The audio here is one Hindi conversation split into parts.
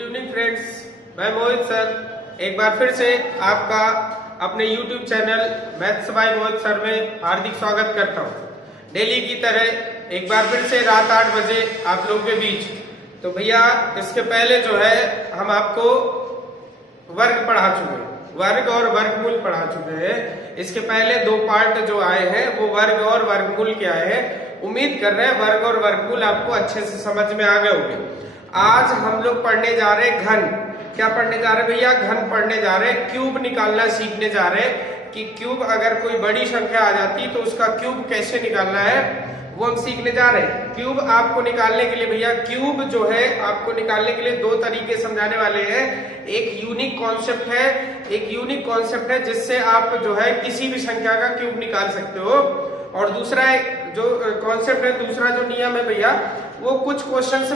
गुड इवनिंग फ्रेंड्स, मैं मोहित सर एक बार फिर से आपका अपने YouTube channel maths by Mohit sir में हार्दिक स्वागत करता हूं। डेली की तरह एक बार फिर से रात 8 बजे आप लोगों के बीच। तो भैया इसके पहले जो है हम आपको वर्ग पढ़ा चुके हैं, वर्ग और वर्गमूल पढ़ा चुके हैं। इसके पहले दो पार्ट जो आए हैं वो वर्ग और वर्गमूल के आए हैं। उम्मीद कर रहे हैं वर्ग और वर्गमूल आपको अच्छे से समझ में आ गए होंगे। आज हम लोग पढ़ने जा रहे हैं घन। क्या पढ़ने जा रहे हैं भैया? घन पढ़ने जा रहे हैं। क्यूब निकालना सीखने जा रहे हैं कि क्यूब अगर कोई बड़ी संख्या आ जाती तो उसका क्यूब कैसे निकालना है वो हम सीखने जा रहे हैं। क्यूब आपको निकालने के लिए भैया, क्यूब जो है आपको निकालने के लिए दो तरीके समझाने वाले हैं। एक यूनिक कॉन्सेप्ट है जिससे आप जो है किसी भी संख्या का क्यूब निकाल सकते हो। और दूसरा जो कॉन्सेप्ट है, दूसरा जो नियम है भैया, वो कुछ क्वेश्चंस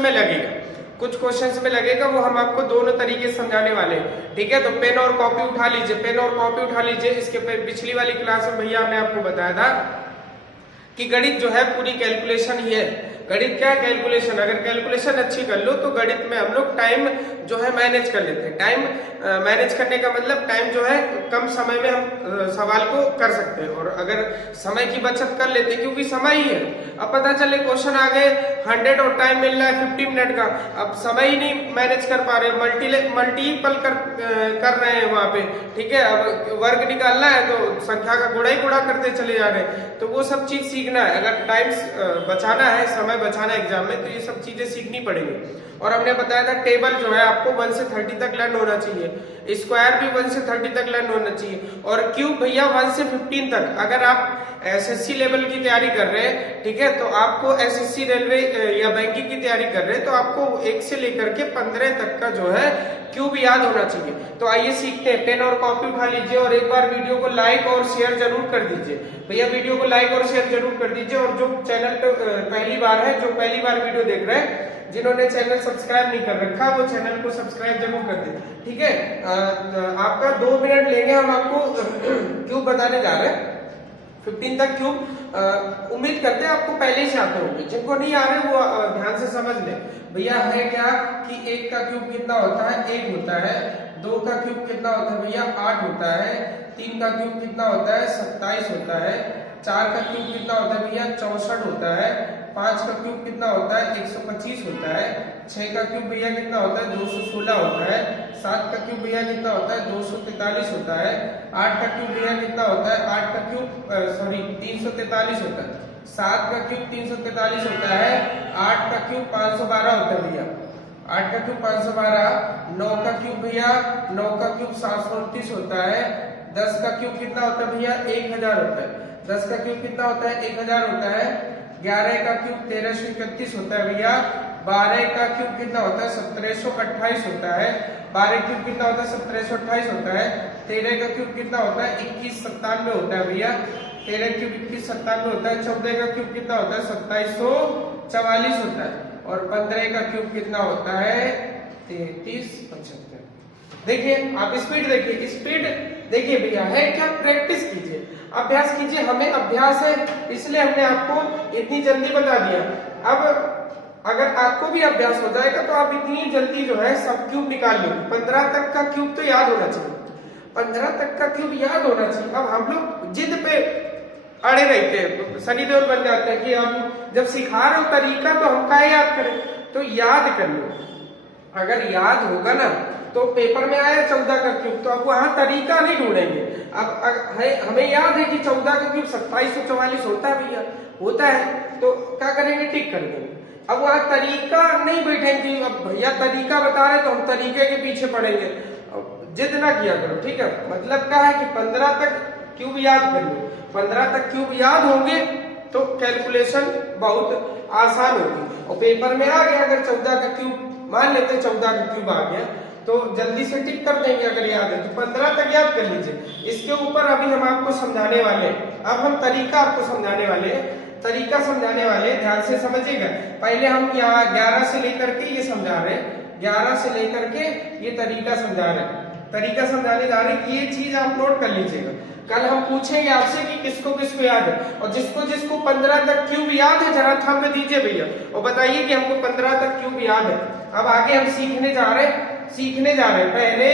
में लगेगा। वो हम आपको दोनों तरीके से समझाने वाले हैं। ठीक है, तो पेन और कॉपी उठा लीजिए। इसके पिछली वाली क्लास में भैया हमने आपको बताया था कि गणित जो है पूरी कैलकुलेशन ही है। गणित क्या है? कैलकुलेशन। अगर कैलकुलेशन अच्छी कर लो तो गणित में हम लोग टाइम जो है मैनेज कर लेते हैं। टाइम मैनेज करने का मतलब टाइम जो है कम समय में हम सवाल को कर सकते हैं। और अगर समय की बचत कर लेते हैं क्योंकि समय ही है। अब पता चले क्वेश्चन आ गए 100 और टाइम मिल रहा है 50 मिनट का, अब समय ही नहीं मैनेज कर पा रहे, मल्टीपल कर रहे हैं वहां पे। ठीक है, अब वर्ग निकालना है तो संख्या का गुणा ही गुणा करते चले जा रहे हैं। तो वो सब चीज सीखना है। अगर टाइम बचाना है, समय बचाना एग्जाम में, तो ये सब चीजें सीखनी पड़ेगी। और हमने बताया था टेबल जो है आपको 1 से 30 तक लर्न होना चाहिए। स्क्वायर भी 1 से 30 तक लर्न होना चाहिए। और क्यूब भैया 1 से 15 तक। अगर आप एसएससी लेवल की तैयारी कर रहे हैं, ठीक है, तो आपको एसएससी रेलवे या बैंकिंग की तैयारी कर रहे हैं तो आपको 1 से लेकर के 15 तक का जो है क्यूब याद होना चाहिए। तो आइए सीखते हैं। पेन और कॉपी उठा लीजिए और एक बार वीडियो को लाइक और शेयर जरूर कर दीजिए भैया। वीडियो को लाइक और शेयर जरूर कर दीजिए। और जो चैनल पे पहली बार वीडियो देख रहे हैं, जिन्होंने चैनल सब्सक्राइब नहीं कर रखा, वो चैनल को सब्सक्राइब जरूर कर दें। ठीक है, आपका 2 मिनट लेंगे, हम आपको क्यूब बताने जा रहे हैं 15 तक क्यूब। उम्मीद करते हैं आपको पहले ही से आते होंगे। जिनको नहीं आ रहे वो ध्यान से समझ ले भैया। है क्या कि 1 का क्यूब कितना होता है? 1 होता है। 2 का क्यूब कितना होता है भैया? 8 होता है। 3 का क्यूब कितना होता है? 27 होता है। 4 का क्यूब कितना होता है भैया? 64 होता है। 5 का क्यूब कितना होता है? 125 होता है। 6 का क्यूब भैया कितना होता है? 216 होता है। 7 का क्यूब भैया कितना होता है? 243 होता है। 8 का क्यूब भैया कितना होता है? 343 होता है। 7 का क्यूब 343 होता है। 8 का क्यूब 512 होता है भैया। 8 का क्यूब 512। 9 का क्यूब भैया 9 का क्यूब 729 होता है। 10 का क्यूब कितना होता है भैया? 1000 होता है। 10 का क्यूब कितना होता है? 1000 होता है। 11 का क्यूब 1331 होता है भैया। 12 का क्यूब कितना होता है? 1728 होता है। 12 क्यूब कितना होता है? 1728 होता है। 13 का क्यूब कितना होता है? 2197 होता है भैया। 13 क्यूब 2197 होता है। 14 का क्यूब कितना होता है? 2744 होता है। और 15 का क्यूब कितना होता है? 3375। देखिए आप स्पीड देखिए भैया। है क्या? प्रैक्टिस कीजिए, अभ्यास कीजिए। हमें अभ्यास है इसलिए हमने आपको इतनी जल्दी बता दिया। अब अगर आपको भी अभ्यास हो जाएगा तो आप इतनी जल्दी जो है सब क्यूब निकाल लो। 15 तक का क्यूब तो याद होना चाहिए। 15 तक का क्यूब याद होना चाहिए। अब हम लोग जिद पे अड़े रहते हैं, शनि देओल बन जाते हैं कि हम जब सिखा रहे हो तरीका तो हम क्या याद करें। तो याद कर लो। अगर याद होगा ना तो पेपर में आया 14 का क्यूब, तो अब वहां तरीका नहीं ढूंढेंगे। अब हमें याद है कि 14 का क्यूब 2744 होता है भैया, होता है, तो क्या करेंगे? टिक कर देंगे। अब वहां तरीका नहीं बैठेंगे। अब भैया तरीका बता रहे तो हम तरीके के पीछे पड़ेंगे। जिद ना किया करो, ठीक है। मतलब क्या है कि 15 तक क्यूब याद कर लो। 15 तक क्यूब याद होंगे तो कैलकुलेशन बहुत आसान होगी। और पेपर में आ गया अगर 14 का क्यूब, मान लेते 14 का क्यूब आ गया तो जल्दी से टिक कर देंगे अगर याद है तो। 15 तक याद कर लीजिए। इसके ऊपर अभी हम आपको समझाने वाले हैं। अब हम तरीका आपको समझाने वाले हैं, ध्यान से समझिएगा। पहले हम यहाँ 11 से लेकर के ये समझा रहे हैं, 11 से लेकर के ये तरीका समझा रहे हैं, तरीका समझाने जा रहे हैं। ये चीज आप नोट कर लीजिएगा। कल हम पूछेंगे आपसे कि किसको किसको याद है, और जिसको जिसको 15 तक क्यूब याद है जरा थंब दीजिए भैया और बताइए कि हमको 15 तक क्यूब याद है। अब आगे हम सीखने जा रहे हैं। पहले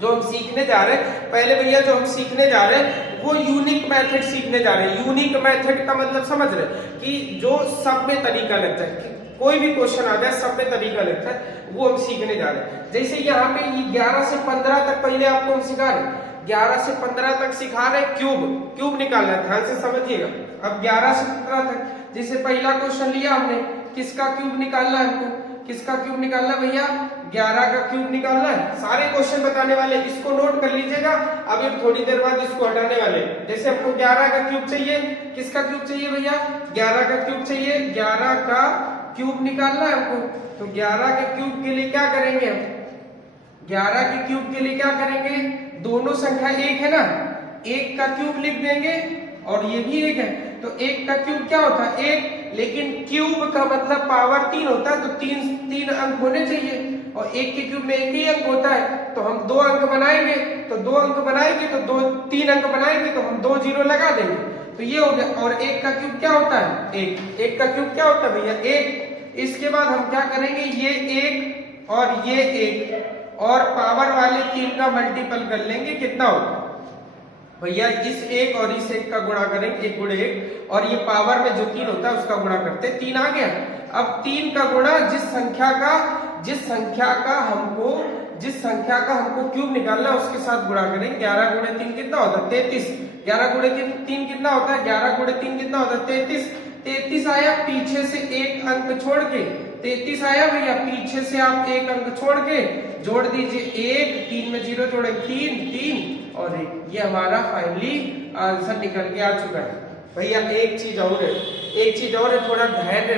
जो हम सीखने जा रहे हैं, पहले भैया जो हम सीखने जा रहे हैं वो यूनिक मेथड सीखने जा रहे हैं। यूनिक मेथड का मतलब समझ रहे कि जो सब में तरीका लगता है, कोई भी क्वेश्चन आ जाए सब में तरीका लगता है, वो हम सीखने जा रहे हैं। जैसे यहाँ पे 11 से 15 तक पहले आपको हम सिखा रहे, 11 से 15 तक सिखा रहे क्यूब निकालना है, ध्यान से समझिएगा। अब 11 से 15 तक जैसे पहला क्वेश्चन लिया हमने, किसका क्यूब निकालना है हमको, किसका क्यूब निकालना है भैया, 11 का क्यूब निकालना है। सारे क्वेश्चन बताने वाले, इसको नोट कर लीजिएगा, अभी थोड़ी देर बाद इसको हटाने वाले। जैसे हमको 11 का क्यूब चाहिए, किसका क्यूब चाहिए भैया, 11 का क्यूब चाहिए, 11 का क्यूब निकालना है हमको। तो 11 के क्यूब के लिए क्या करेंगे हम, 11 के क्यूब के लिए क्या करेंगे, दोनों संख्या एक है ना, एक का क्यूब लिख देंगे और ये भी एक है, तो एक का क्यूब क्या होता है, एक, लेकिन क्यूब का मतलब पावर 3 होता है, तो तीन अंक होने चाहिए, और एक के क्यूब में एक ही अंक होता है, तो हम 2 अंक बनाएंगे, तो 2 अंक बनाएंगे तो 3 अंक बनाएंगे तो हम 2 जीरो लगा देंगे, तो ये हो गया। और एक का क्यूब क्या होता है, एक का क्यूब क्या होता है भैया, एक। इसके बाद हम क्या करेंगे, ये एक और ये एक, और पावर वाले 3 का मल्टीपल कर लेंगे, कितना होगा भैया, इस एक और इस एक का गुणा करेंगे, 1 गुणे 1, और ये पावर में जो 3 होता है उसका गुणा करते, 3 आ गया। अब 3 का गुणा जिस संख्या का हमको क्यूब निकालना है उसके साथ गुणा करेंगे। 11 गुणे 3 कितना होता है, 33। 11 गुणे 3 कितना होता है, 11 गुणे 3 कितना होता है, 33। 33 आया, पीछे से एक अंक छोड़ के 33 आया भैया, पीछे से आप एक अंक छोड़ के जोड़ दीजिए 1, 3 में 0 जोड़े 3 और 1, ये हमारा फाइनली आंसर निकल के आ चुका है। भैया एक चीज और है, थोड़ा धैर्य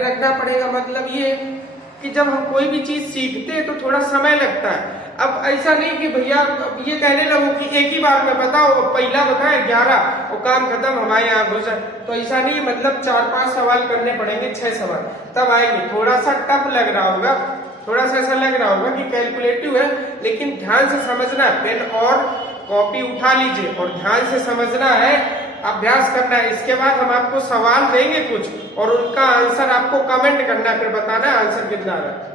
रखना पड़ेगा। मतलब ये कि जब हम कोई भी चीज सीखते हैं तो थोड़ा समय लगता है। अब ऐसा नहीं कि भैया ये कहने लगो कि एक ही बार में बताओ, पहला बताए 11 और काम खत्म, हमारे यहाँ घुस जाए, तो ऐसा नहीं। मतलब 4-5 सवाल करने पड़ेंगे, 6 सवाल तब आएंगे। थोड़ा सा टफ लग रहा होगा, थोड़ा सा ऐसा लग रहा होगा कि कैलकुलेटिव है, लेकिन ध्यान से समझना है। पेन और कॉपी उठा लीजिए और ध्यान से समझना है, अभ्यास करना है। इसके बाद हम आपको सवाल देंगे कुछ और उनका आंसर आपको कमेंट करना है, फिर बताना है आंसर कितना आ रहा है।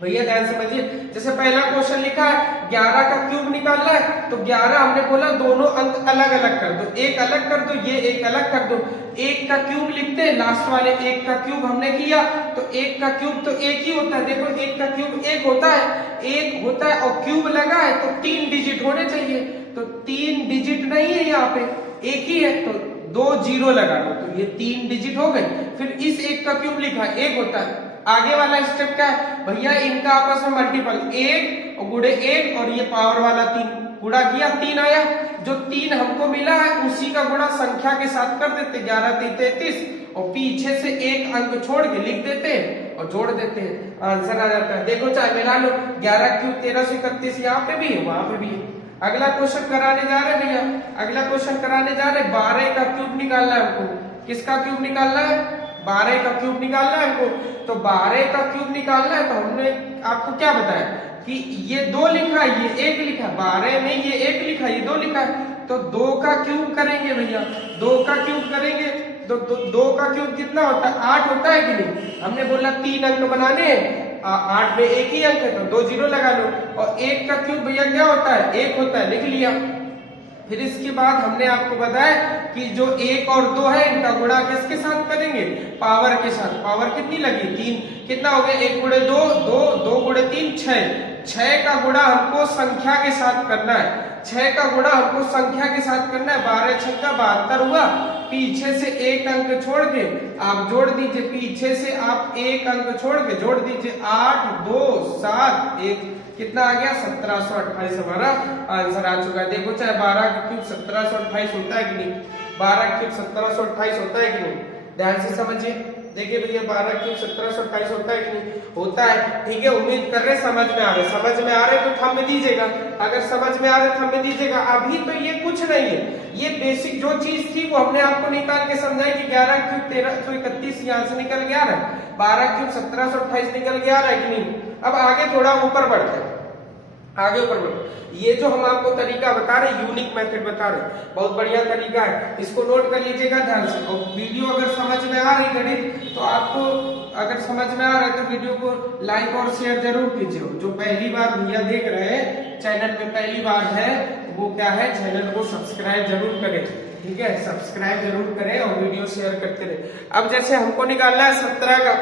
भैया ध्यान समझिए, जैसे पहला क्वेश्चन लिखा है 11 का क्यूब निकालना है, तो 11 हमने बोला दोनों अंक अलग अलग कर दो, एक अलग कर दो, ये एक अलग कर दो। एक का क्यूब लिखते हैं, लास्ट वाले एक का क्यूब हमने किया, तो एक का क्यूब तो एक ही होता है। देखो एक का क्यूब एक होता है और क्यूब लगा है तो 3 डिजिट होने चाहिए, तो 3 डिजिट नहीं है यहाँ पे, एक ही है, तो 2 जीरो लगा दो, तो ये 3 डिजिट हो गए। फिर इस एक का क्यूब लिखा है, एक होता है। आगे वाला स्टेप क्या है भैया, इनका आपस में मल्टीपल, 1 और गुणे 1 और ये पावर वाला 3 गुणा किया, 3 आया। जो 3 हमको मिला है उसी का गुणा संख्या के साथ कर देते, 11 3 33, और पीछे से एक अंक छोड़ के लिख देते हैं और जोड़ देते हैं, आंसर आ जाता है। देखो चाहे मिला लो, 11 क्यूब 1331 यहाँ पे भी है, वहां पे भी है। अगला क्वेश्चन कराने जा रहे हैं भैया, 12 का क्यूब निकालना है हमको। किसका क्यूब निकालना है, 12 का क्यूब निकालना है हमको। तो 12 का क्यूब निकालना है, तो हमने आपको क्या बताया कि ये 2 लिखा है, ये 1 लिखा है, 12 में ये 1 लिखा है, ये 2 लिखा है, तो 2 का क्यूब करेंगे भैया, 2 का क्यूब करेंगे तो 2 का क्यूब कितना होता है, 8 होता है कि नहीं। हमने बोला 3 अंक बनाने हैं, 8 में एक ही अंक है तो 2 जीरो लगा लो। और 1 का क्यूब भैया क्या होता है, 1 होता है, लिख लिया। फिर इसके बाद हमने आपको बताया कि जो 1 और 2 है इनका गुणा किसके साथ करेंगे, पावर के साथ। पावर कितनी लगी, 3, कितना हो गया, 1 गुणे 2 2 गुणे 3 6 का गुणा हमको संख्या के साथ करना है, 6 का गुणा हमको संख्या के साथ करना है। 12 6 72 हुआ, पीछे से एक अंक छोड़ के आप जोड़ दीजिए, पीछे से आप एक अंक छोड़ के जोड़ दीजिए, 8 2 7 1, कितना आ गया, 1728 हमारा आंसर आ चुका है। देखो चाहे 12 का क्यूब 1728 होता है कि नहीं, 12 का क्यूब 1728 होता है कि नहीं, ध्यान से समझिए। देखिए भैया 12 क्यूब 1728 होता है कि नहीं, होता है। ठीक है, उम्मीद कर रहे समझ में आ रहे तो थंब दीजिएगा, अगर समझ में आ रहे थंब दीजिएगा। अभी तो ये कुछ नहीं है, ये बेसिक जो चीज थी वो हमने आपको निकाल के समझाई कि 11 क्यूब 1331 यहाँ से निकल गया रहा है, 12 क्यूब 1728 निकल गया रहा है कि नहीं। अब आगे थोड़ा ऊपर बढ़ते हैं, आगे ऊपर बढ़ो। ये जो हम आपको तरीका बता रहे, यूनिक मेथड बता रहे, बहुत बढ़िया तरीका है, इसको नोट कर लीजिएगा ध्यान से। और वीडियो अगर समझ में आ रही गणित, तो आपको अगर समझ में आ रहा है तो वीडियो को लाइक और शेयर जरूर कीजिए। जो पहली बार भैया देख रहे हैं, चैनल पे पहली बार है, वो क्या है, चैनल को सब्सक्राइब जरूर करें, ठीक है, सब्सक्राइब जरूर करें और वीडियो शेयर करते रहे। अब जैसे हमको निकालना है 17 का,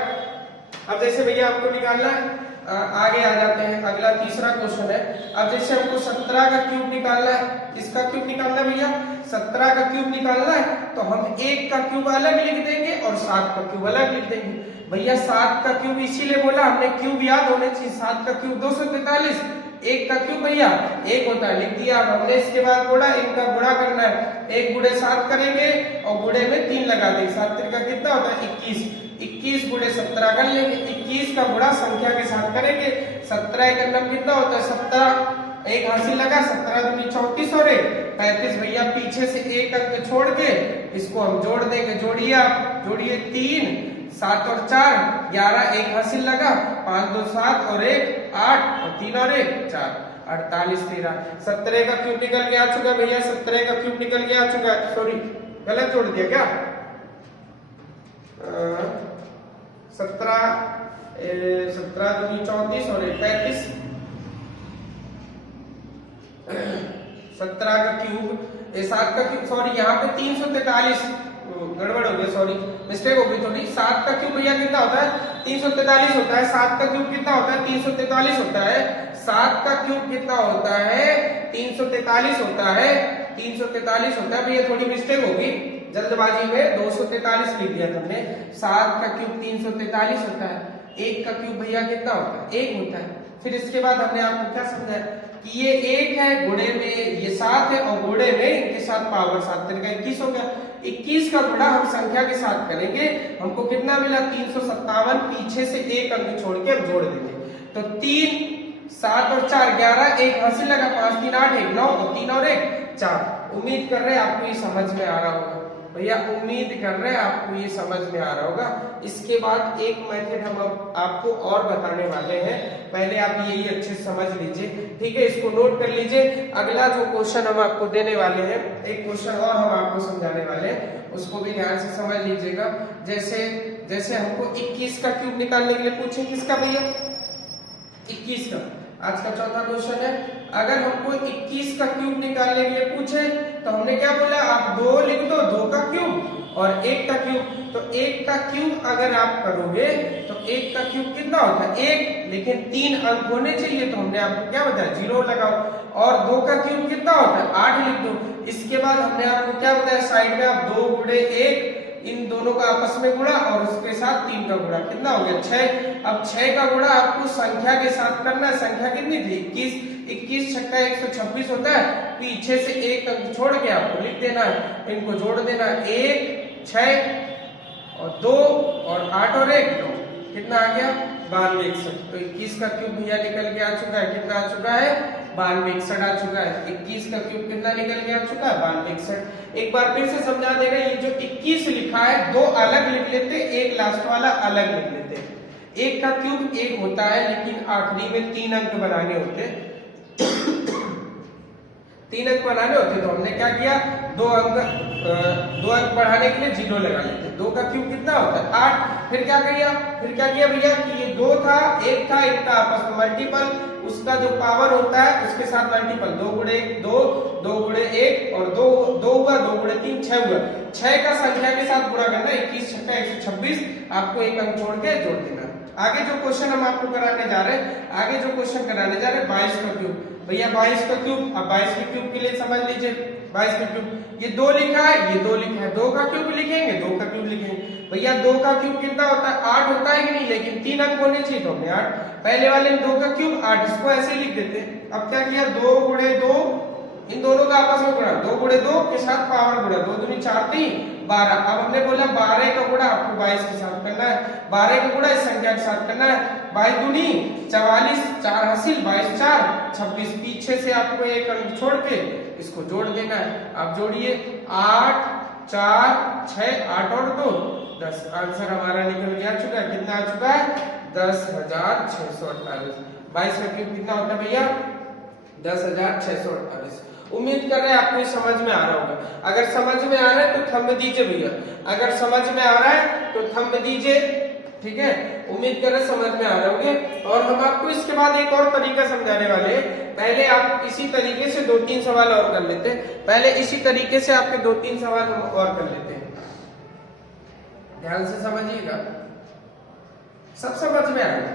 अब जैसे भैया आपको निकालना है, आगे आ जाते हैं, अगला तीसरा क्वेश्चन है। अब जैसे हमको 17 का क्यूब निकालना है, किसका क्यूब निकालना है भैया, 17 का क्यूब निकालना है, तो हम 1 का क्यूब अलग लिख देंगे और 7 का क्यूब अलग लिख देंगे। भैया 7 का क्यूब इसीलिए बोला हमने, क्यूब याद होने चाहिए। 7 का क्यूब 243, 1 का क्यूब भैया 1 होता है, लिख दिया। अब हमने इसके बाद गुणा, इनका गुणा करना है, 1 गुणे 7 करेंगे और गुणे में 3 लगा देंगे, 7 का कितना होता है 21, 21 गुणे 17 कर लेंगे, 21 का गुणा संख्या के साथ करेंगे, 17 एक नंबर कितना होता है 17, एक हासिल लगा, 17 दूनी 34 और 35। भैया पीछे से एक अंक छोड़ के इसको हम जोड़ देंगे, जोड़िए आप, जोड़िए 3, 7 और 4 11, एक हासिल लगा, 5 2 7 और 1 8 और 3 और 1 4, 48 13। 17 का क्यूब निकल के आ चुका है भैया, 17 का क्यूब निकल के आ चुका है। सॉरी गलत जोड़ दिया क्या, 17 दूनी 34 और 35, 17 का क्यूब, 7 का क्यूब, सॉरी यहाँ पे 343 गड़बड़ हो गया, सॉरी मिस्टेक हो गई थोड़ी। 7 का क्यूब भैया कितना होता है 343 होता है, 7 का क्यूब कितना होता है 343 होता है, 7 का क्यूब कितना होता है 343 होता है, 343 होता है भैया, थोड़ी मिस्टेक होगी, जल्दबाजी में 243 लिख दिया तुमने। 7 का क्यूब 343 होता है, 1 का क्यूब भैया कितना होता है 1 होता है। फिर इसके बाद हमने आपको क्या समझाया कि ये 1 है, गुणे में ये 7 है और गुणे में इनके साथ पावर 7 का 21 हो गया। 21 का गुणा हम संख्या के साथ करेंगे, हमको कितना मिला 357, पीछे से एक अंक छोड़ के हम जोड़ देंगे, तो 3 7 और 4 11, एक हासिल लगा, 5 3 8 1 9 और 3 और 1 4। उम्मीद कर रहे हैं आपको ये समझ में आ रहा होगा भैया, उम्मीद कर रहे हैं आपको ये समझ में आ रहा होगा। इसके बाद एक मेथड हम आपको और बताने वाले हैं, पहले आप यही अच्छे से समझ लीजिए, ठीक है, इसको नोट कर लीजिए। अगला जो क्वेश्चन हम आपको देने वाले हैं, एक क्वेश्चन और हम आपको समझाने वाले हैं, उसको भी ध्यान से समझ लीजिएगा। जैसे हमको 21 का क्यूब निकालने के लिए पूछे, किसका भैया 21 का, आज का चौथा क्वेश्चन है। अगर हमको 21 का क्यूब निकालने के लिए पूछे तो हमने क्या बोला, आप 2 लिख दो, 2 का क्यूब और 1 का क्यूब। तो 1 का क्यूब अगर आप करोगे तो 1 का क्यूब कितना होता है 1, लेकिन 3 अंक होने चाहिए, तो हमने आपको क्या बताया 0 लगाओ। और 2 का क्यूब कितना होता है 8 लिख दो। इसके बाद हमने आपको क्या बताया, साइड में आप 2 गुणे 1, इन दोनों का आपस में गुणा और उसके साथ 3 का गुणा, कितना हो गया 6। अब 6 का गुणा आपको संख्या के साथ करना है, संख्या कितनी थी 21, 21 छक्का 126 होता है, पीछे से एक अंक छोड़ के आपको लिख देना है, इनको जोड़ देना है, 1 6 और 2 और 8 और 1 9, कितना आ गया 92 61। तो 21 का क्यूब भैया निकल के आ चुका है, कितना आ चुका है 92 61 आ चुका है। 21 का क्यूब कितना निकल के आ चुका है 92 61। एक बार फिर से समझा देगा, ये जो 21 लिखा है 2 अलग लिख लेते, एक लास्ट वाला अलग लिख लेते। 1 का क्यूब 1 होता है, लेकिन आखिरी में 3 अंक बनाने होते, 3 अंक बनाने होते, तो हमने क्या किया 2 अंक बढ़ाने के लिए 0 लगा लेते। 2 का क्यूब कितना होता है 8। फिर क्या किया भैया कि ये 2 था 1 था, इनका आपस में मल्टीपल, उसका जो पावर होता है उसके साथ मल्टीपल, 2 गुणे 1 2, 2 गुणे 1 और 2 हुआ, 2 गुणे 3 6 हुआ। 6 का संख्या के साथ गुणा करना, 21 छक्का 126, आपको एक अंक छोड़ के जोड़ देना। आगे जो क्वेश्चन हम आपको कराने जा रहे हैं, 22 का क्यूब भैया, 22 का क्यूब। अब 22 के क्यूब के लिए समझ लीजिए, 22 का क्यूब ये 2 लिखा है, ये 2 लिखा है, 2 का क्यूब लिखेंगे, 2 का क्यूब लिखेंगे भैया। 2 का क्यूब कितना होता है 8 होता है कि नहीं, लेकिन 3 अंक होने चाहिए, तो हमने 8 पहले वाले में 2 का क्यूब 8, इसको ऐसे लिख देते। अब क्या किया 2 गुणे 2, इन दोनों का आपस में गुणा, 2 गुणे 2 के साथ पावर गुणा, 2 दूनी 4 3 12। अब हमने बोला 12 का गुणा आपको 22 के साथ करना है, 12 का गुणा इस संख्या के साथ करना है, 22 दूनी 44, 4 हासिल 22 4 26, पीछे से आपको एक अंक छोड़ के इसको जोड़ देना है। आप जोड़िए 8 4 6 8 और 2 10, आंसर हमारा निकल गया चुका है, कितना आ चुका है 10,648। 22 का क्यूब कितना होता है भैया 10,648। उम्मीद कर रहे हैं आपको समझ में आ रहा होगा। अगर समझ में आ रहा है तो थंब दीजिए भैया, अगर समझ में आ रहा है तो थंब दीजिए, ठीक है। उम्मीद कर रहे समझ में आ रहे होंगे। और हम आपको इसके बाद एक और तरीका समझाने वाले हैं। पहले आप इसी तरीके से 2-3 सवाल और कर लेते हैं। पहले इसी तरीके से आपके 2-3 सवाल हम और कर लेते हैं, ध्यान से समझिएगा, सब समझ में आएगा।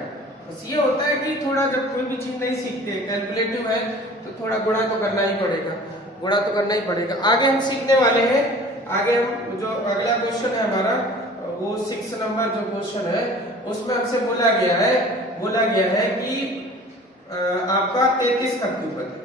बस ये होता है कि थोड़ा जब कोई भी चीज नहीं सीखते, कैलकुलेटिव है तो थोड़ा गुणा तो करना ही पड़ेगा, गुणा तो करना ही पड़ेगा। आगे हम सीखने वाले हैं, आगे हम जो अगला क्वेश्चन है हमारा वो 6 नंबर जो क्वेश्चन है उसमें हमसे बोला गया है कि आपका 33 का क्यूब बताना,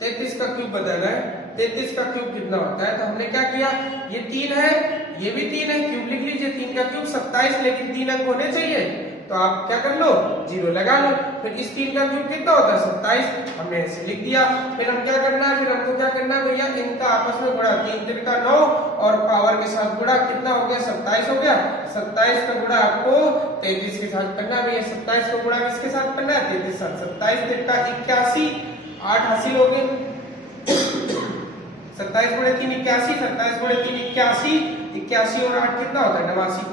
33 का क्यूब बताना है। 33 का क्यूब कितना होता है? तो हमने क्या किया, ये 3 है, ये भी 3 है, क्यूब लिख लीजिए। 3 का क्यूब 27, लेकिन 3 अंक होने चाहिए, तो आप क्या कर लो, 0 लगा लो। फिर इस 3 का क्यूब कितना होता है? 27, हमने ऐसे लिख दिया। फिर हम क्या करना है, फिर हमको क्या करना है भैया, इनका आपस में गुणा, 3 3 का 9 और पावर के साथ गुणा, कितना हो गया? 27 हो गया। 27 का गुणा आपको 33 के साथ करना है भैया। 27 का गुणा किसके साथ करना है? 33 के साथ। 27 3 का 81, 8 हासिल हो गए। 27 गुणे 3 81, 27 गुणे 3 81, 81 और 8 कितना होता है? 89।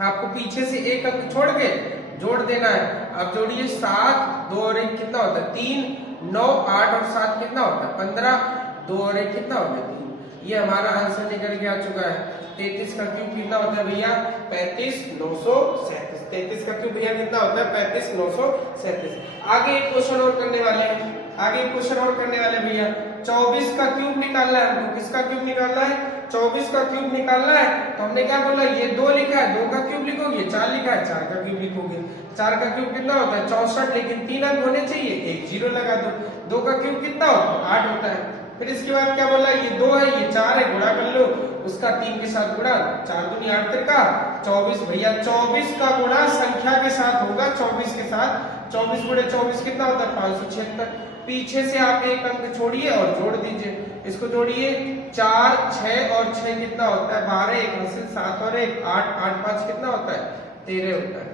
आपको पीछे से एक अंक छोड़ के जोड़ देना है। अब जोड़िए 7, 2 और 1 कितना होता है? 3, 9, 8 और 7 कितना होता है? 15, 2 और 1 कितना होता है? 3। ये हमारा आंसर निकल के आ चुका है। 33 का क्यूब कितना होता है भैया? 35 937। 33 का क्यूब भैया कितना होता है? 35 937। आगे एक क्वेश्चन और करने वाले हैं, आगे एक क्वेश्चन और करने वाले भैया। 24 का क्यूब निकालना है हमको। किसका क्यूब निकालना है? 24 का क्यूब निकालना है। तो हमने क्या बोला, ये 2 लिखा है, 2 का क्यूब लिखोगे। 4 लिखा है, 4 का क्यूब लिखोगे। 4 का क्यूब कितना होता है? 64, लेकिन 3 अंक होने चाहिए, एक 0 लगा दो। 2 का क्यूब कितना होता है? 8 होता है। फिर इसके बाद क्या बोला, ये 2 है, ये 4 है, गुणा कर लो उसका 3 के साथ गुणा। 4 दूनी 8 का 24 भैया। 24 का गुणा संख्या के साथ होगा, 24 के साथ। 24 गुणे 24 कितना होता है? 576। पीछे से आप एक अंक छोड़िए और जोड़ दीजिए, इसको जोड़िए। 4, 6 और 6 कितना होता है? 12, 1 हासिल, 7 और 1 8, 8 5 कितना होता है? 13 होता है।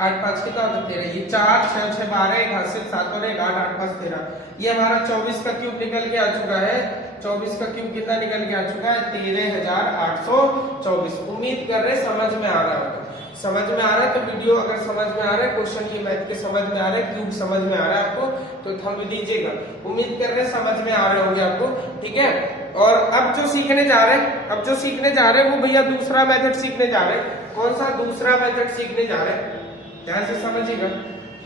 8 5 कितना होता है? 13। ये 4 6 6 12, 1 हासिल, 7 और 1 8 8 5 13। ये हमारा 24 का क्यूब निकल के आ चुका है। 24 का क्यूब कितना निकल के आ चुका है? 13,824। उम्मीद कर रहे समझ में आ रहा होगा। समझ में आ रहा है तो वीडियो, अगर समझ में आ रहा है, क्वेश्चन ये मैथ के समझ में आ रहा है, क्यूब समझ में आ रहा है आपको, तो थंब दीजिएगा। उम्मीद कर रहे समझ में आ रहे होंगे आपको, ठीक है। और अब जो सीखने जा रहे हैं, वो भैया दूसरा मेथड सीखने जा रहे हैं। कौन सा दूसरा मेथड सीखने जा रहे हैं? ध्यान से समझिएगा।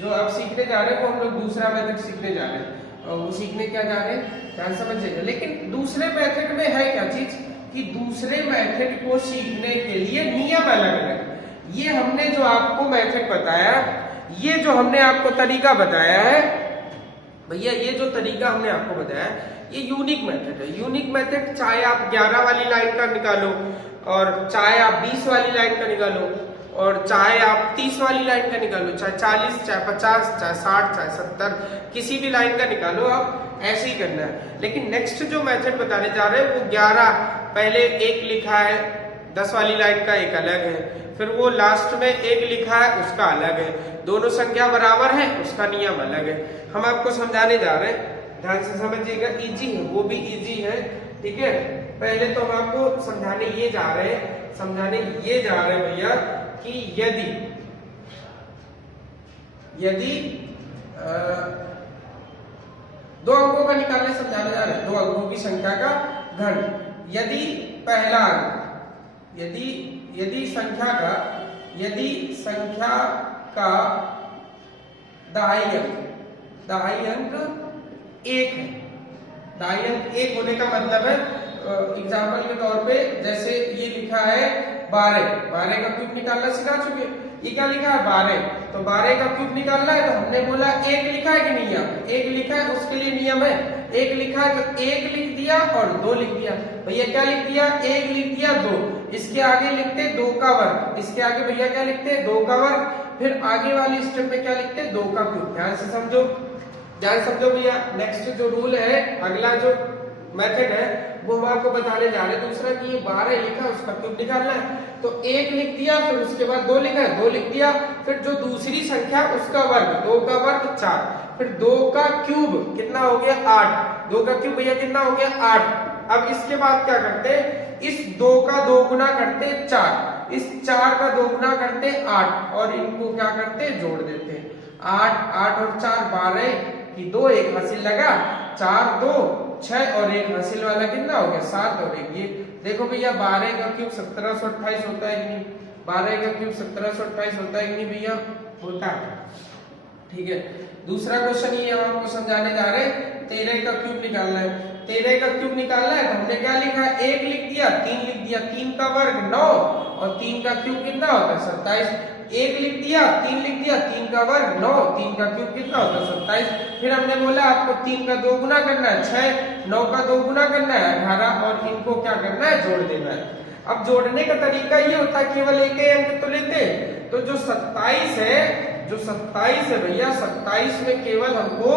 जो अब सीखने जा रहे हैं वो हम लोग दूसरा मेथड सीखने जा रहे हैं। और वो सीखने क्या जा रहे हैं, ध्यान समझिएगा। लेकिन दूसरे मेथड में है क्या चीज, कि दूसरे मेथड को सीखने के लिए नियम अलग अलग। ये हमने जो आपको मेथड बताया, ये जो हमने आपको तरीका बताया है भैया, ये जो तरीका हमने आपको बताया ये यूनिक मेथड है। यूनिक मेथड, चाहे आप 11 वाली लाइन का निकालो, और चाहे आप 20 वाली लाइन का निकालो, और चाहे आप 30 वाली लाइन का निकालो, चाहे 40, चाहे 50, चाहे 60, चाहे 70, किसी भी लाइन का निकालो, आप ऐसे ही करना है। लेकिन नेक्स्ट जो मेथड बताने जा रहे हैं वो 11, पहले 1 लिखा है, 10 वाली लाइन का एक अलग है, फिर वो लास्ट में 1 लिखा है उसका अलग है, दोनों संख्या बराबर है उसका नियम अलग है। हम आपको समझाने जा रहे हैं, ध्यान से समझिएगा। इजी है, वो भी इजी है, ठीक है। पहले तो हम आपको समझाने ये जा रहे हैं भैया कि यदि 2 अंकों का निकालने समझाने जा रहे हैं, 2 अंकों की संख्या का घन। यदि पहला अंक, यदि संख्या का दाई अंक 1 है। दाई अंक 1 होने का मतलब है, एग्जाम्पल के तौर पे जैसे ये लिखा है 12 का क्यूब निकालना सिखा चुके। ये क्या लिखा है? 12। तो 12 का क्यूब निकालना है, तो हमने बोला 1 लिखा है कि नहीं? यहाँ 1 लिखा है, उसके लिए नियम है, 1 लिखा है तो 1 लिख दिया और 2 लिख दिया। भैया क्या लिख दिया? 1 लिख दिया, 2। इसके आगे लिखते 2 का वर्ग, इसके आगे भैया क्या लिखते? 2 का वर्ग। फिर आगे वाली स्टेप में क्या लिखते? 2 का क्यूब। ध्यान से समझो भैया। नेक्स्ट जो रूल है, अगला जो मेथड है वो हम आपको बताने जा रहे हैं। दूसरा कि ये 12 लिखा उसका क्यूब निकालना है, तो 1 लिख दिया, फिर उसके बाद 2 लिखा है, 2 लिख दिया, फिर जो दूसरी संख्या उसका वर्ग, 2 का वर्ग 4, फिर 2 का क्यूब कितना हो गया 8, 2 का क्यूब भैया कितना हो गया 8। अब इसके बाद क्या करते, इस 2 का 2 गुना करते 4, इस 4 का 2 गुना करते 8, और इनको क्या करते जोड़ देते, 8 8 और 4 12 की 2, एक हासिल लगा, 4 2 6 और एक हासिल वाला कितना हो गया 7 और 1। ये देखो भैया 12 का क्यूब 1728 होता है कि नहीं, 12 का क्यूब 1728 होता है कि नहीं भैया, होता है। ठीक है, दूसरा क्वेश्चन ये हम आपको समझाने जा रहे हैं, 13 का क्यूब निकालना है। 13 का क्यूब निकालना है तो हमने क्या लिखा है, 1 लिख दिया, 3 लिख दिया, 3 का वर्ग 9 और 3 का क्यूब कितना होता है 27। 1 लिख दिया, 3 लिख दिया, 3 का वर्ग 9, 3 का क्यूब कितना होता है 27। फिर हमने बोला आपको 3 का 2 गुना करना है 6, 9 का 2 गुना करना है 18 और इनको क्या करना है जोड़ देना है। अब जोड़ने का तरीका ये होता है केवल एक ही अंक तो लेते, तो जो 27 है, जो 27 है भैया 27 में केवल हमको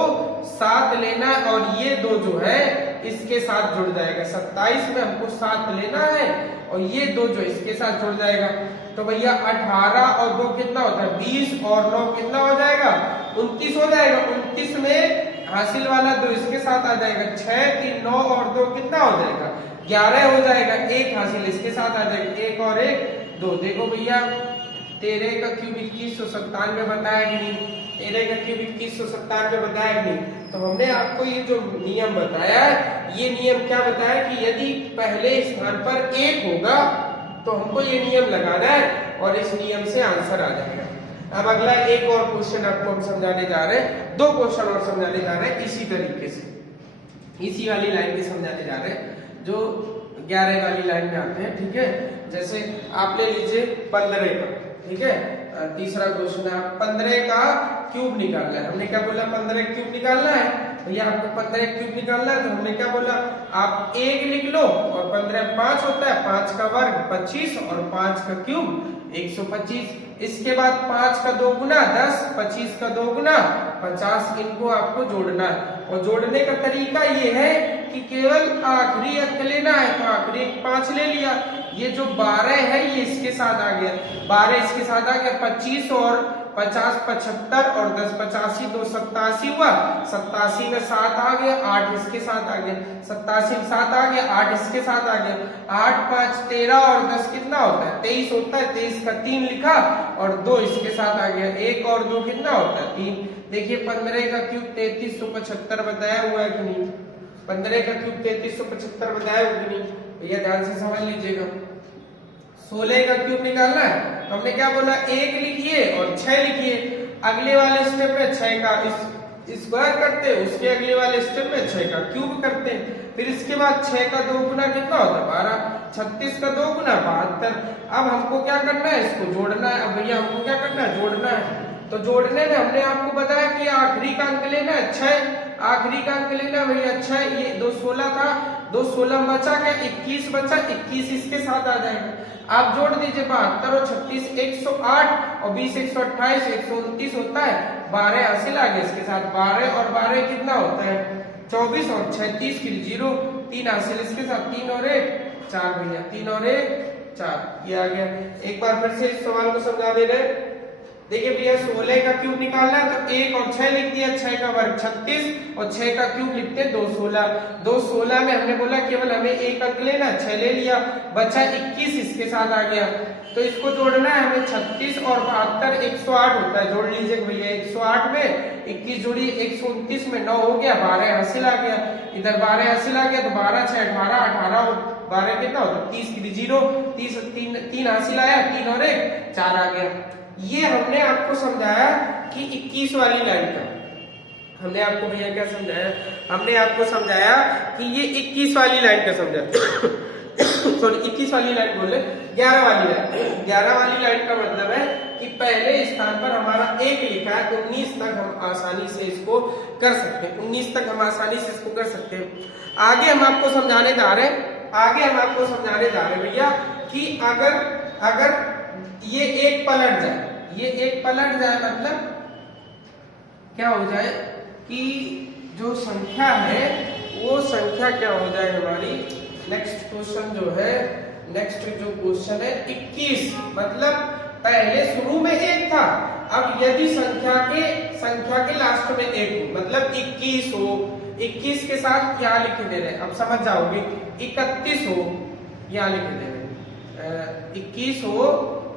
7 लेना है और ये 2 जो है इसके साथ जुड़ जाएगा। 27 में हमको 7 लेना है और ये 2 जो इसके साथ जुड़ जाएगा। तो भैया 18 और 2 कितना होता है 20 और 9 कितना हो जाएगा 29 हो जाएगा। 29 में हासिल वाला 2 इसके साथ आ जाएगा, 6 3 9 और 2 कितना हो जाएगा 11 हो जाएगा। एक हासिल इसके साथ आ जाएगा, 1 और 1 2। देखो भैया 13 का क्यूब 2197 बताया कि नहीं, 13 का क्यूब 2197 बताया कि नहीं। तो हमने आपको ये जो नियम बताया है, ये नियम क्या बताया कि यदि पहले स्थान पर 1 होगा तो हमको ये नियम लगाना है और इस नियम से आंसर आ जाएगा। अब अगला एक और क्वेश्चन आपको हम समझाने जा रहे हैं, 2 क्वेश्चन और समझाने जा रहे हैं इसी तरीके से, इसी वाली लाइन में समझाने जा रहे हैं जो 11 वाली लाइन में आते हैं। ठीक है, जैसे आप ले लीजिए 15 का, ठीक है, तीसरा क्वेश्चन है 15 का क्यूब निकालना है। हमने क्या बोला 15 क्यूब निकालना है भैया, आपको 15 क्यूब निकालना है तो हमने क्या बोला आप 1 लिख लो और 15 5 होता है, 5 का वर्ग 25 और 5 का क्यूब 125। इसके बाद 5 का 2 गुना 10, 25 का 2 गुना 50, इनको आपको जोड़ना है। और जोड़ने का तरीका ये है कि केवल आखिरी अंक लेना है, तो आखिरी अंक 5 ले लिया, ये जो 12 है ये इसके साथ आ गया, 12 इसके साथ आ गया, 25 और 50 75 और 10 85 2 87 हुआ, 87 में 7 आ गया, 8 इसके साथ आ गया, 87 में 7 आ गया, 8 इसके साथ आ गया, 8 5 13 और 10 कितना होता है 23 होता है। 23 का 3 लिखा और 2 इसके साथ आ गया, 1 और 2 कितना होता है 3। देखिए 15 का क्यूब 3375 बताया हुआ है कि नहीं, 15 का क्यूब 3375 बताया हुआ कि नहीं भैया, ध्यान से समझ लीजिएगा। 16 का क्यूब निकालना है, हमने क्या बोला 1 लिखिए और 6 लिखिए, अगले वाले स्टेप में 6 का स्क्वायर करते, उसके अगले वाले स्टेप में 6 का क्यूब करते, फिर इसके बाद 6 का 2 गुना कितना होता है 12, 36 का 2 गुना 72। अब हमको क्या करना है, इसको जोड़ना है। अब भैया हमको क्या करना है, जोड़ना है। तो जोड़ने में हमने आपको बताया कि आखिरी का अंक लेना है 6, आखिरी का अंक लेना भैया 6, ये 2 16 था, 2 16 बचा क्या 21 बचा, 21 इसके साथ आ जाएगा। आप जोड़ दीजिए 72 और 36 108 और 20 128 129 होता है, 12 हासिल आ गया इसके साथ, 12 और 12 कितना होता है 24 और 36 फिर 0, 3 हासिल इसके साथ, 3 और 1 4 भैया, 3 और 1 4, ये आ गया। एक बार फिर से इस सवाल को समझा दे रहे हैं। देखिए भैया 16 का क्यूब निकालना है तो 1 और 6 लिख दिया, 6 का वर्ग 36 और 6 का क्यूब लिखते हैं 2 16। 2 16 में हमने बोला केवल हमें एक अंक लेना, 6 ले लिया, बचा 21 इसके साथ आ गया। तो इसको जोड़ना है हमें, 36 और 72 108 होता है, जोड़ लीजिए भैया। 108 में 21 जोड़िए, 129 में 9 हो गया, 12 हासिल आ गया, इधर 12 हासिल आ गया तो 12 6 18 18 और 12 कितना होता है 30 की 0, 30 3 हासिल आया, 3 और 1 4 आ गया। ये हमने आपको समझाया कि 21 वाली लाइन का, हमने आपको भैया क्या समझाया, हमने आपको समझाया कि ये 21 वाली लाइन का समझा सॉरी 21 वाली लाइन बोले 11 वाली लाइन। 11 वाली लाइन का मतलब है कि पहले स्थान पर हमारा 1 लिखा है, 19 तक हम आसानी से इसको कर सकते हैं, 19 तक हम आसानी से इसको कर सकते हैं। आगे हम आपको समझाने जा रहे हैं, आगे हम आपको समझाने जा रहे हैं भैया कि अगर ये 1 पलट जाए, ये 1 पलट जाए मतलब क्या हो जाए कि जो संख्या है वो संख्या क्या हो जाए हमारी। नेक्स्ट क्वेश्चन जो है, नेक्स्ट जो क्वेश्चन है 21, मतलब पहले शुरू में 1 था, अब यदि संख्या के लास्ट में 1 हो, मतलब 21 हो, 21 के साथ क्या लिख दे रहे हैं, अब समझ जाओगे। 31 हो, क्या लिख दे रहे हैं, 21 हो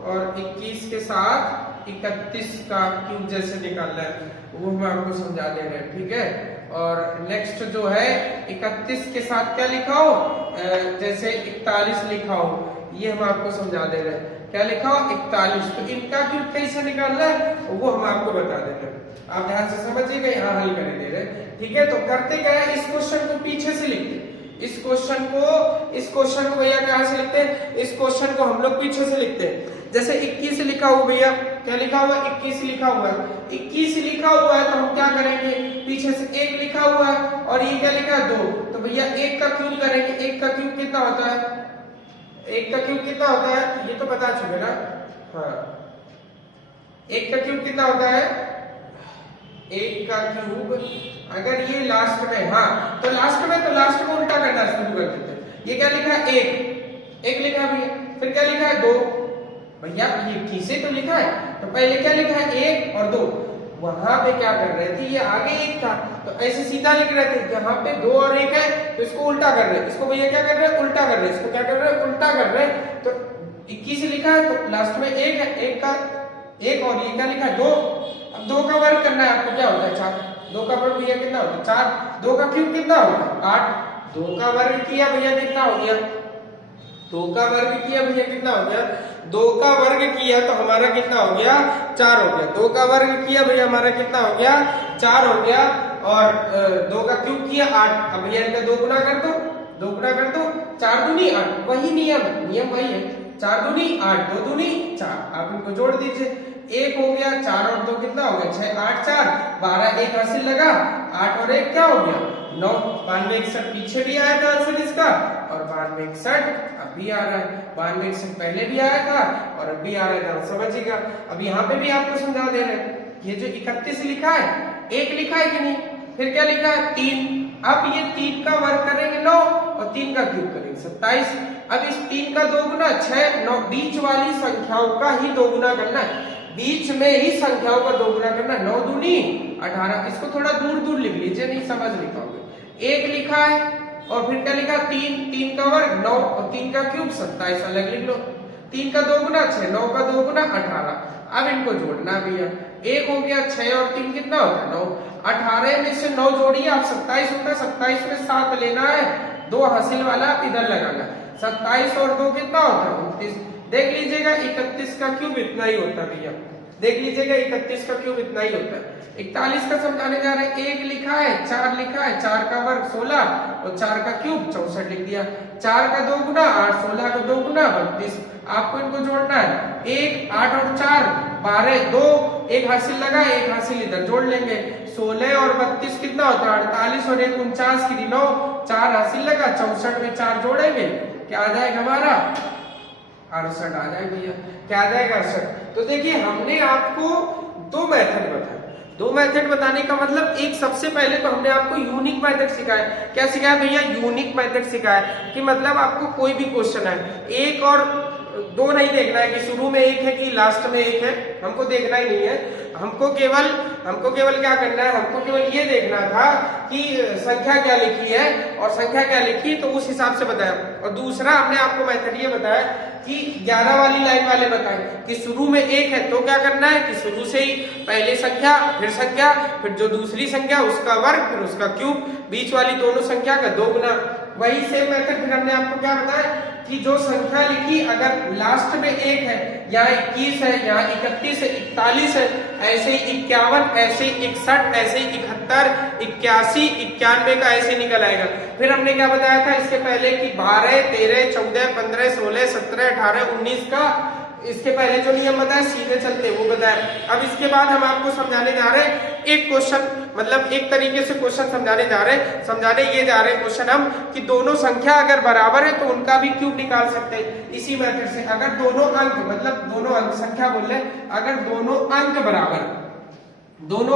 और 21 के साथ 31 का क्यूब जैसे निकालना है, वो हम आपको समझा दे रहे हैं, ठीक है। और नेक्स्ट जो है 31 के साथ क्या लिखा हो, जैसे 41 लिखा हो, ये हम आपको समझा दे रहे हैं। क्या लिखा हो, 41, तो इनका क्यूब कैसे निकालना है वो हम आपको बता देते हैं। आप ध्यान से समझिएगा, यहाँ हल कर दे रहे हैं, ठीक है। तो करते क्या है, इस क्वेश्चन को पीछे से लिखते, इस क्वेश्चन को भैया कहाँ से लिखते हैं, इस क्वेश्चन को हम लोग पीछे से लिखते हैं। जैसे 21 लिखा हुआ भैया, क्या लिखा हुआ, 21 लिखा हुआ है, 21 लिखा हुआ है, तो हम क्या करेंगे, पीछे से 1 लिखा हुआ है और ये क्या लिखा है 2, तो भैया 1 का क्यूब करेंगे। 1 का क्यूब कितना होता है, 1 का क्यूब कितना होता है, ये तो बता चुके ना, हाँ 1 का क्यूब कितना होता है, 1 का क्यूब अगर ये लास्ट में, हाँ तो लास्ट में उल्टा करना शुरू कर देते हैं। ये क्या लिखा है, 1 लिखा है भैया, फिर क्या लिखा है 2, भैया ये किसे तो लिखा है, तो पहले क्या लिखा है 1 और 2, वहां पे क्या कर रहे थे, ये आगे 1 था तो ऐसे सीधा लिख रहे थे, यहाँ पे 2 और 1 है तो इसको उल्टा कर रहे हैं, इसको भैया क्या कर रहे हैं, उल्टा कर रहे हैं, इसको क्या कर रहे हैं, उल्टा कर रहे हैं। तो 21 लिखा है तो लास्ट में 1 है, 1 का 1 और ये क्या लिखा है 2, अब 2 का वर्ग करना है आपको, क्या होता है 4, 2 का वर्ग भैया कितना होता है 4, 2 का क्यूब कितना होगा 8, 2 का वर्ग किया भैया कितना हो गया, 2 का वर्ग किया भैया कितना हो गया, 2 का वर्ग किया तो हमारा कितना हो गया 4 हो गया, 2 का वर्ग किया भैया हमारा कितना हो गया 4 हो गया, और 2 का क्यूब किया 8, अब भैया इनका 2 गुना कर दो, 2 गुना कर दो, 4 दूनी 8, वही नियम वही है, 4 दूनी 8, 2 दूनी 4, आप इनको जोड़ दीजिए, 1 हो गया, 4 और 2 कितना हो गया 6, 8 4 12, 1 हासिल लगा, 8 और 1 क्या हो गया 9, 92 61 पीछे भी आया था आंसर इसका, और 92 61 अब भी आ रहा है, 92 61 पहले भी आया था और अब भी आ रहा था, समझिएगा। अब यहाँ पे भी आपको समझा दे रहे हैं, ये जो 31 लिखा है 1 लिखा है कि नहीं, फिर क्या लिखा है 3, अब ये 3 का वर्ग करेंगे 9 और 3 का क्यूब करेंगे 27, अब इस 3 का 2 गुना 6, 9 बीच वाली संख्याओं का ही 2 गुना करना है, बीच में ही संख्याओं का 2 गुना करना है, 9 दूनी 18, इसको थोड़ा दूर लिख लीजिए, नहीं समझ नहीं पाओगे। 1 लिखा है और फिर क्या लिखा 3 का वर्ग 9 और 3 का क्यूब 27, अलग लिख लो, 3 का 2 गुना 6, 9 का 2 गुना 18, अब इनको जोड़ना भैया, 1 हो गया 6 और 3 कितना होता है 9, 18 में से 9 जोड़िए आप 27 होता है, 27 में 7 लेना है, 2 हासिल वाला आप इधर लगाना, 27 और 2 कितना होता है 29, देख लीजिएगा 31 का क्यूब इतना ही होता है भैया, देख लीजिएगा 31 का क्यूब इतना ही होता है। 41 का समझाने जा रहे हैं, 1 लिखा है 4 लिखा है, 4 का वर्ग 16 और 4 का क्यूब 64 लिख दिया, 4 का 2 गुना 8, 16 का 2 गुना 32, आपको इनको जोड़ना है, 1 8 और 4 12, 2 1 हासिल लगा, 1 हासिल इधर जोड़ लेंगे, 16 और 32 कितना होता है 48 और 1 49 की 9, 4 हासिल लगा, 64 में 4 जोड़ेंगे, क्या आ जाएगा हमारा 68 आ जाएगा भैया, क्या आ जाएगा 68। तो देखिए हमने आपको 2 मेथड बताए, 2 मेथड बताने का मतलब, एक सबसे पहले तो हमने आपको यूनिक मेथड सिखाया, क्या सिखाया भैया यूनिक मेथड सिखाया, कि मतलब आपको कोई भी क्वेश्चन है 1 और 2 नहीं देखना है कि शुरू में 1 है कि लास्ट में 1 है, हमको देखना ही नहीं है, हमको केवल क्या करना है, हमको केवल ये देखना था कि संख्या क्या लिखी है और संख्या क्या लिखी, तो उस हिसाब से बताया। और दूसरा हमने आपको मेथड ये बताया कि 11 वाली लाइन वाले बताए कि शुरू में 1 है तो क्या करना है कि शुरू से ही पहले संख्या फिर जो दूसरी संख्या उसका वर्ग फिर उसका क्यूब, बीच वाली दोनों संख्या का 2 गुना। वही सेम मेथड फिर हमने आपको क्या बताया कि जो संख्या लिखी अगर लास्ट में 1 है, यहाँ 21 है, यहाँ 31 है, 41 है, ऐसे ही 51, ऐसे ही 61, ऐसे ही 71, 81, 91 का ऐसे निकल आएगा। फिर हमने क्या बताया था इसके पहले कि 12, 13, 14, 15, 16, 17, 18, 19 का इसके पहले जो नियम बताया सीधे चलते वो बताया। अब इसके बाद हम आपको समझाने जा रहे हैं एक क्वेश्चन, मतलब एक तरीके से क्वेश्चन समझाने जा रहे हैं क्वेश्चन हम कि दोनों संख्या अगर बराबर है तो उनका भी क्यूब निकाल सकते हैं इसी मेथड से। अगर दोनों अंक मतलब दोनों अंक संख्या बोल रहे, अगर दोनों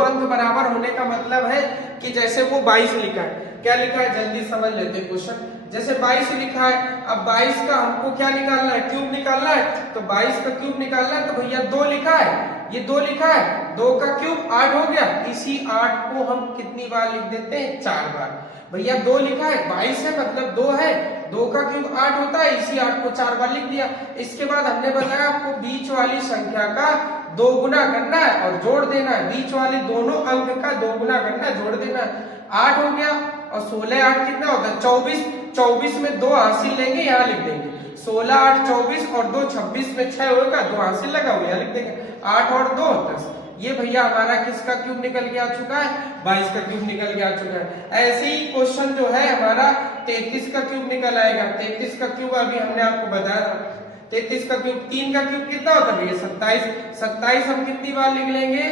अंक बराबर होने का मतलब है कि जैसे वो 22 लिखा है क्या लिखा है जल्दी समझ लेते हैं क्वेश्चन। जैसे 22 लिखा है, अब 22 का हमको क्या निकालना है, क्यूब निकालना है। तो 22 का क्यूब निकालना है, तो भैया 2 लिखा है, ये 2 लिखा है, 2 का क्यूब 8 हो गया। इसी 8 को हम कितनी बार लिख देते हैं, 4 बार। भैया 2 लिखा है, 22 है मतलब 2 है, 2 का क्यूब 8 होता है, इसी 8 को 4 बार लिख दिया। इसके बाद हमने बताया आपको बीच वाली संख्या का 2 गुना करना है और जोड़ देना है। बीच वाले दोनों अंक का 2 गुना करना है, जोड़ देना है। 8 हो गया और 16 8 कितना होता है, 24। 24 में 2 हासिल लेंगे, यहाँ लिख देंगे 16 8 24 और 2 26 में 6 होगा, 2 हासिल लगा हुआ, यहाँ लिख देंगे 8 और 2 10। ये भैया हमारा किसका क्यूब निकल के आ चुका है, 22 का क्यूब निकल के आ चुका है। ऐसे ही क्वेश्चन जो है हमारा 33 का क्यूब निकल आएगा। 33 का क्यूब अभी हमने आपको बताया था, 33 का क्यूब, 3 का क्यूब कितना होता है भैया 27। 27 हम कितनी बार लिख लेंगे,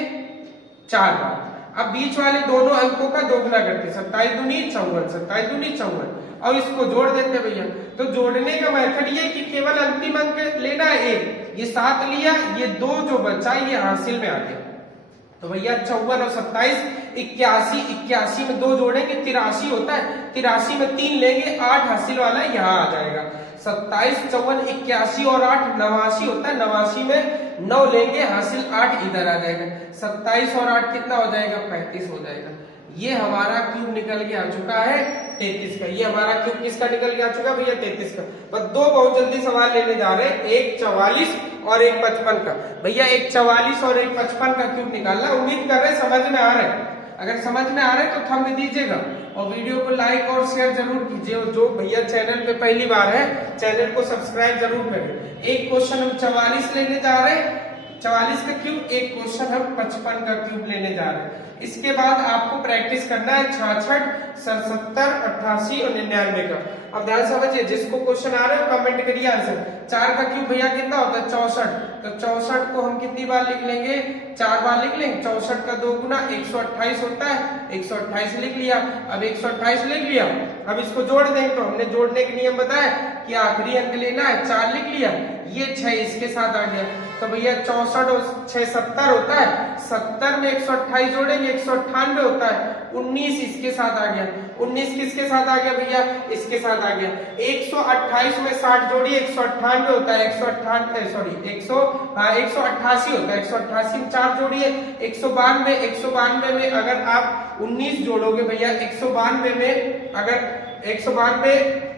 4 बार। अब बीच वाले दोनों अंकों का 2 गुना करते, 27 दूनी 54, 27 दूनी 54, और इसको जोड़ देते भैया। तो जोड़ने का मेथड ये कि केवल अंतिम अंक लेना है 1, ये 7 लिया, ये 2 जो बचा ये हासिल में आ गया। तो भैया 54 और 27 81, 81 में 2 जोड़ेंगे 83 होता है, 83 में 3 लेंगे, 8 हासिल वाला यहाँ आ जाएगा। 27 54 81 और 8 89 होता है, 89 में 9 लेंगे, हासिल 8 इधर आ जाएगा। 27 और 8 कितना हो जाएगा, 35 हो जाएगा। ये हमारा क्यूब निकल के आ चुका है 33 का। ये हमारा क्यूब किसका निकल के आ चुका है भैया, 33 का। बस 2 बहुत जल्दी सवाल लेने जा रहे हैं, एक 44 और एक 55 का। भैया एक 44 और एक 55 का क्यूब निकालना, उम्मीद कर रहे समझ में आ रहा है। अगर समझ में आ रहा है तो थंब दीजिएगा और वीडियो को लाइक और शेयर जरूर कीजिए। जो भैया चैनल पे पहली बार है चैनल को सब्सक्राइब जरूर करें। एक क्वेश्चन हम 44 लेने जा रहे हैं, 44 का क्यूब, एक क्वेश्चन हम 55 का क्यूब लेने जा रहे हैं। इसके बाद आपको प्रैक्टिस करना है 66, 77, 88 और 99 का। अब ध्यान समझिए, जिसको क्वेश्चन आ रहे हो कमेंट करिए आंसर। 4 का क्यूब भैया कितना होता है, 64। तो 64 को हम कितनी बार लिख लेंगे, 4 बार लिख लेंगे। 64 का 2 गुना 128 होता है, 128 लिख लिया। अब 128 लिख लिया, अब इसको जोड़ देंगे। तो हमने जोड़ने के नियम बताया कि आखिरी अंक लेना है, 4 लिख लिया, ये 6 इसके साथ आ गया। तो भैया 64 और 6 70 होता है, 70 में 128 जोड़ेंगे 198 होता है, 19 इसके साथ आ गया। 19 किसके साथ आ गया भैया, इसके साथ आ गया। 128 में 60 जोड़िए 198 होता है, 188 होता है, 188 में 4 जोड़िए 192। 192 में अगर आप 19 जोड़ोगे भैया, 192 में अगर 192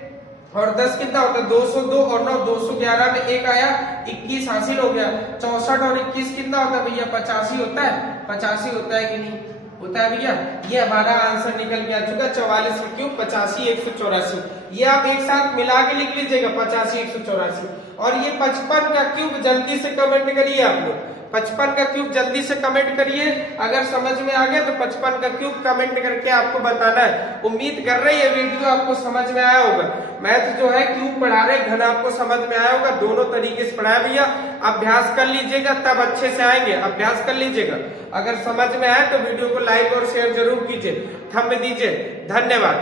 और 10 कितना होता है, 202 और 9 211 में 1 आया, 21 हासिल हो गया। 64 और 21 कितना होता है भैया, 85 होता है। 85 होता है कि नहीं होता है भैया। ये हमारा आंसर निकल के आ चुका 44 का क्यूब 85 184। ये आप एक साथ मिला के लिख लीजिएगा 85 184। और ये 55 का क्यूब जल्दी से कमेंट करिए आप लोग, 55 का क्यूब जल्दी से कमेंट करिए। अगर समझ में आ गया तो 55 का क्यूब कमेंट करके आपको बताना है। उम्मीद कर रहे हैं ये वीडियो आपको समझ में आया होगा। मैथ जो है क्यूब पढ़ा रहे, घन आपको समझ में आया होगा। दोनों तरीके से पढ़ाया भैया, अभ्यास कर लीजिएगा तब अच्छे से आएंगे। अभ्यास कर लीजिएगा, अगर समझ में आए तो वीडियो को लाइक और शेयर जरूर कीजिए, थंब दीजिए। धन्यवाद।